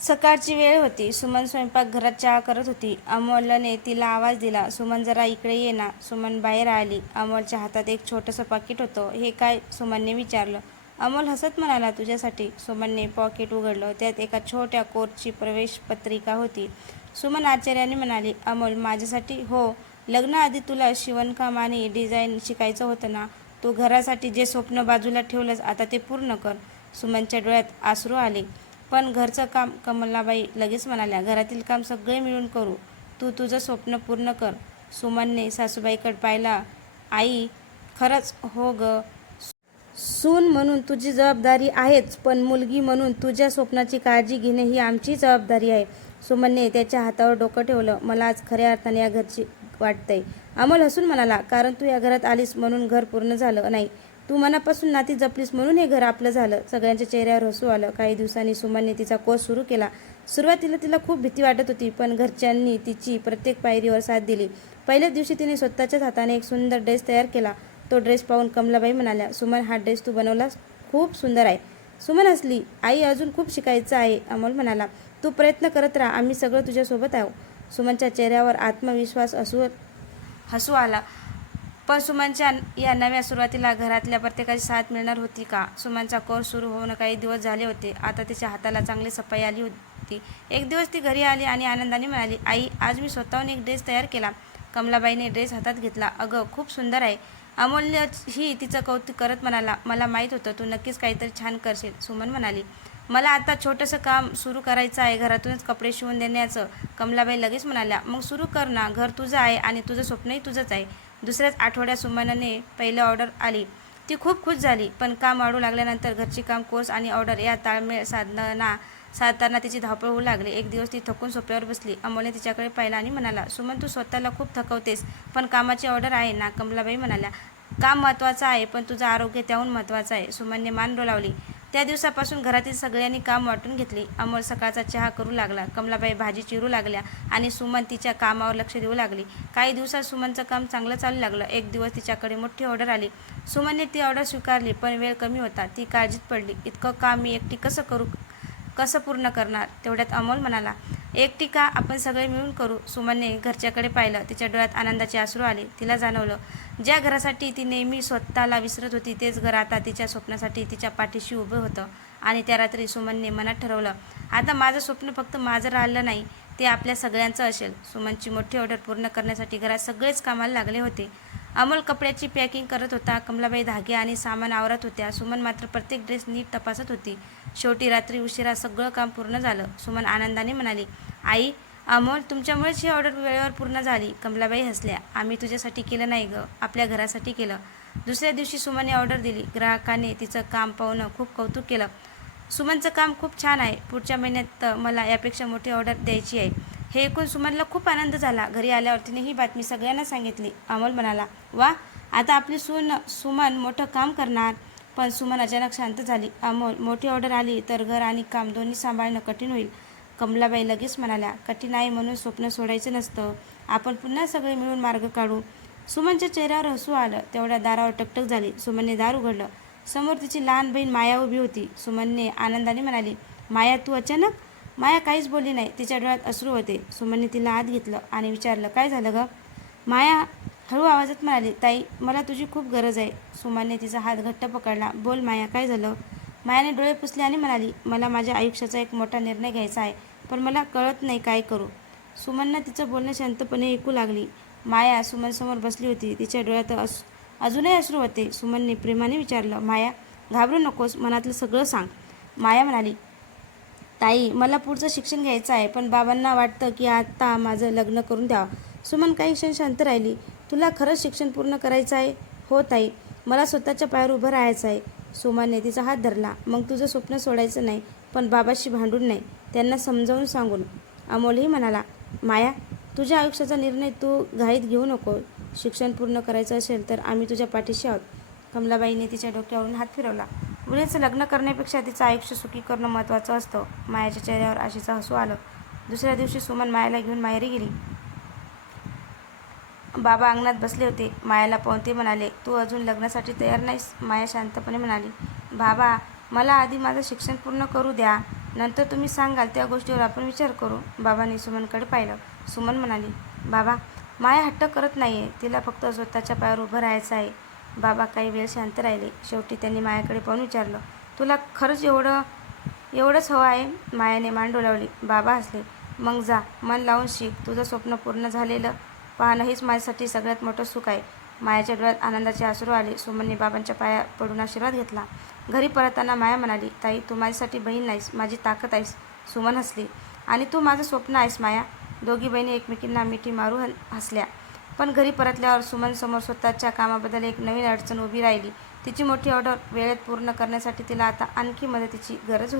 सकाळची वेळ होती. सुमन स्वयंपाकघरात चहा करत होती. अमोलने तिला आवाज दिला, "सुमन, जरा इकडे ये ना." सुमन बाहेर आली. अमोलच्या हातात एक छोटंसं पाकीट होतं. "हे काय?" सुमनने विचारलं. अमोल हसत म्हणाला, "तुझ्यासाठी." सुमनने पॉकेट उघडलं. त्यात एका छोट्या कोर्सची प्रवेशपत्रिका होती. सुमन आश्चर्याने म्हणाली, "अमोल, माझ्यासाठी?" "हो. लग्नाआधी तुला शिवणकाम आणि डिझाईन शिकायचं होतं ना? तू घरासाठी जे स्वप्न बाजूला ठेवलंस, आता ते पूर्ण कर." सुमनच्या डोळ्यात अश्रू आले. "पण घरचं काम?" कमलाबाई लगेच म्हणाल्या, "घरातील काम सगळे मिळून करू. तू तुझं स्वप्न पूर्ण कर." सुमनने सासूबाईकडे पाहिलं. "आई, खरंच?" "हो गं. सून म्हणून तुझी जबाबदारी आहेच, पण मुलगी म्हणून तुझ्या स्वप्नाची काळजी घेणे ही आमची जबाबदारी आहे." सुमनने त्याच्या हातावर डोकं ठेवलं. "मला आज खऱ्या अर्थाने या घरची वाटतंय." अमोल हसून म्हणाला, "कारण तू या घरात आलीस म्हणून घर पूर्ण झालं नाही. तू मनापासून नाती जपलीस म्हणून हे घर आपलं झालं." सगळ्यांच्या चेहऱ्यावर हसू आलं. काही दिवसांनी सुमनने तिचा कोर्स सुरू केला. सुरुवातीला तिला खूप भीती वाटत होती, पण घरच्यांनी तिची प्रत्येक पायरीवर साथ दिली. पहिल्याच दिवशी तिने स्वतःच्याच हाताने एक सुंदर ड्रेस तयार केला. तो ड्रेस पाहून कमलाबाई म्हणाल्या, "सुमन, हा ड्रेस तू बनवलास? खूप सुंदर आहे." सुमन हसली. "आई, अजून खूप शिकायचं आहे." अमोल म्हणाला, "तू प्रयत्न करत राहा. आम्ही सगळं तुझ्यासोबत आहोत." सुमनच्या चेहऱ्यावर आत्मविश्वास हसू आला. पण सुमनच्या या नव्या सुरुवातीला घरातल्या प्रत्येकाची साथ मिळणार होती का? सुमनचा कोर्स सुरू होऊन काही दिवस झाले होते. आता तिच्या हाताला चांगली सफाई आली होती. एक दिवस ती घरी आली आणि आनंदाने म्हणाली, "आई, आज मी स्वतःहून एक ड्रेस तयार केला." कमलाबाईने ड्रेस हातात घेतला. "अगं, खूप सुंदर आहे." अमूल्यही तिचं कौतुक करत म्हणाला, "मला माहीत होतं तू नक्कीच काहीतरी छान करशील." सुमन म्हणाली, "मला आता छोटंसं काम सुरू करायचं आहे, घरातूनच कपडे शिवून देण्याचं." कमलाबाई लगेच म्हणाल्या, "मग सुरू कर ना. घर तुझं आहे आणि तुझं स्वप्नही तुझंच आहे." दुसऱ्याच आठवड्यात सुमनने पहिली ऑर्डर आली. ती खूप खुश झाली. पण काम वाढू लागल्यानंतर घरची काम, कोर्स आणि ऑर्डर या ताळमेळ साधताना तिची धावपळ होऊ लागली. एक दिवस ती थकून सोफ्यावर बसली. अमोलने तिच्याकडे पाहिलं आणि म्हणाला, "सुमन, तू स्वतःला खूप थकवतेस, पण कामाची ऑर्डर आहे ना?" कमलाबाई म्हणाल्या, "काम महत्त्वाचं आहे, पण तुझं आरोग्य त्याहून महत्त्वाचं आहे." सुमनने मान डोलावली. त्या दिवसापासून घरातील सगळ्यांनी काम वाटून घेतली. अमोल सकाळचा चहा करू लागला. कमलाबाई भाजी चिरू लागल्या आणि सुमन तिच्या कामावर लक्ष देऊ लागली. काही दिवसात सुमनचं काम चांगलं चालू लागलं. एक दिवस तिच्याकडे मोठी ऑर्डर आली. सुमनने ती ऑर्डर स्वीकारली, पण वेळ कमी होता. ती काळजीत पडली. "इतकं काम मी एकटी कसं पूर्ण करणार?" तेवढ्यात अमोल म्हणाला, "एकटी का? आपण सगळे मिळून करू." सुमनने घरच्याकडे पाहिलं. तिच्या डोळ्यात आनंदाचे अश्रू आले. तिला जाणवलं, ज्या घरासाठी ती नेहमी स्वतःला विसरत होती, तेच घर आता तिच्या स्वप्नासाठी तिच्या पाठीशी उभं होतं. आणि त्या रात्री सुमनने मनात ठरवलं, "आता माझं स्वप्न फक्त माझं राहिलं नाही, ते आपल्या सगळ्यांचं असेल." सुमनची मोठी ऑर्डर पूर्ण करण्यासाठी घरात सगळेच कामाला लागले होते. अमोल कपड्याची पॅकिंग करत होता. कमलाबाई धागे आणि सामान आवरत होत्या. सुमन मात्र प्रत्येक ड्रेस नीट तपासत होती. शेवटी रात्री उशिरा सगळं काम पूर्ण झालं. सुमन आनंदाने म्हणाली, "आई, अमोल, तुमच्यामुळेच ही ऑर्डर वेळेवर पूर्ण झाली." कमलाबाई हसल्या. "आम्ही तुझ्यासाठी केलं नाही गं, आपल्या घरासाठी केलं." दुसऱ्या दिवशी सुमनने ऑर्डर दिली. ग्राहकाने तिचं काम पाहून खूप कौतुक केलं. "सुमनचं काम खूप छान आहे. पुढच्या महिन्यात मला यापेक्षा मोठी ऑर्डर द्यायची आहे." हे ऐकून सुमनला खूप आनंद झाला. घरी आल्यावर तिने ही बातमी सगळ्यांना सांगितली. अमोल म्हणाला, "वा, आता आपली सुमन मोठं काम करणार." पण सुमन अचानक शांत झाली. "अमोल, मोठी ऑर्डर आली तर घर आणि काम दोन्ही सांभाळणं कठीण होईल." कमलाबाई लगेच म्हणाल्या, "कठीण आहे म्हणून स्वप्न सोडायचं नसतं. आपण पुन्हा सगळे मिळून मार्ग काढू." सुमनच्या चेहऱ्यावर हसू आलं. तेवढ्या दारावर टकटक झाली. सुमनने दार उघडलं. समोर तिची लहान बहीण माया उभी होती. सुमनने आनंदाने म्हणाली, "माया, तू अचानक?" माया काहीच बोलली नाही. तिच्या डोळ्यात अश्रू होते. सुमनने तिला आत घेतलं आणि विचारलं, "काय झालं गं?" माया हळू आवाजात म्हणाली, "ताई, मला तुझी खूप गरज आहे." सुमनने तिचा हात घट्ट पकडला. "बोल माया, काय झालं?" मायाने डोळे पुसले आणि म्हणाली, "मला माझ्या आयुष्याचा एक मोठा निर्णय घ्यायचा आहे, पण मला कळत नाही काय करू." सुमननं तिचं बोलणं शांतपणे ऐकू लागली. माया सुमनसमोर बसली होती. तिच्या डोळ्यात अजूनही अश्रू होते. सुमनने प्रेमाने विचारलं, "माया, घाबरू नकोस, मनातलं सगळं सांग." माया म्हणाली, "ताई, मला पुढचं शिक्षण घ्यायचं आहे, पण बाबांना वाटतं की आता माझं लग्न करून द्यावं." सुमन काही क्षण शांत राहिली. "तुला खरंच शिक्षण पूर्ण करायचं आहे?" "हो ताई, मला स्वतःच्या पायावर उभं राहायचं आहे." सुमनने तिचा हात धरला. "मग तुझं स्वप्न सोडायचं नाही, पण बाबाशी भांडून नाही, त्यांना समजावून सांगून." अमोलही म्हणाला, "माया, तुझ्या आयुष्याचा निर्णय तू घाईत घेऊ नको. शिक्षण पूर्ण करायचं असेल तर आम्ही तुझ्या पाठीशी आहोत." कमलाबाईने तिच्या डोक्यावरून हात फिरवला. "मुलीचं लग्न करण्यापेक्षा तिचं आयुष्य सुखी करणं महत्त्वाचं असतं." मायाच्या चेहऱ्यावर आशेचं हसू आलं. दुसऱ्या दिवशी सुमन मायाला घेऊन माहेरी गेली. बाबा अंगणात बसले होते. मायाला पाहून ते म्हणाले, "तू अजून लग्नासाठी तयार नाहीस?" माया शांतपणे म्हणाली, "बाबा, मला आधी माझं शिक्षण पूर्ण करू द्या." नंतर तुम्ही सांगाल त्या गोष्टीवर आपण विचार करू. बाबांनी सुमनकडे पाहिलं. सुमन म्हणाली, बाबा, माया हट्ट करत नाही आहे. तिला फक्त स्वतःच्या पायावर उभं राहायचं आहे. बाबा काही वेळ शांत राहिले. शेवटी त्यांनी मायाकडे पाहून विचारलं, तुला खरंच एवढंच हवं आहे? मायाने मान डोलावली. बाबा हसले. मग जा, मन लावून शिक. तुझं स्वप्न पूर्ण झालेलं पाहणं हेच माझ्यासाठी सगळ्यात मोठं सुख आहे. मायाच्या डोळ्यात आनंदाचे अश्रू आले. सुमनने बाबांच्या पाया पडून आशीर्वाद घेतला. घरी परतताना माया म्हणाली, ताई, तू माझ्यासाठी बहीण नाहीस, माझी ताकद आहेस. सुमन हसली. आणि तू माझं स्वप्न आहेस माया. दोघी बहिणी एकमेकींना मिठी मारून हसल्या. पण घरी परतल्यावर सुमनसमोर स्वतःच्या कामाबद्दल एक नवीन अडचण उभी राहिली. तिची मोठी ऑर्डर वेळेत पूर्ण करण्यासाठी तिला आता आणखी मदतीची गरज होती.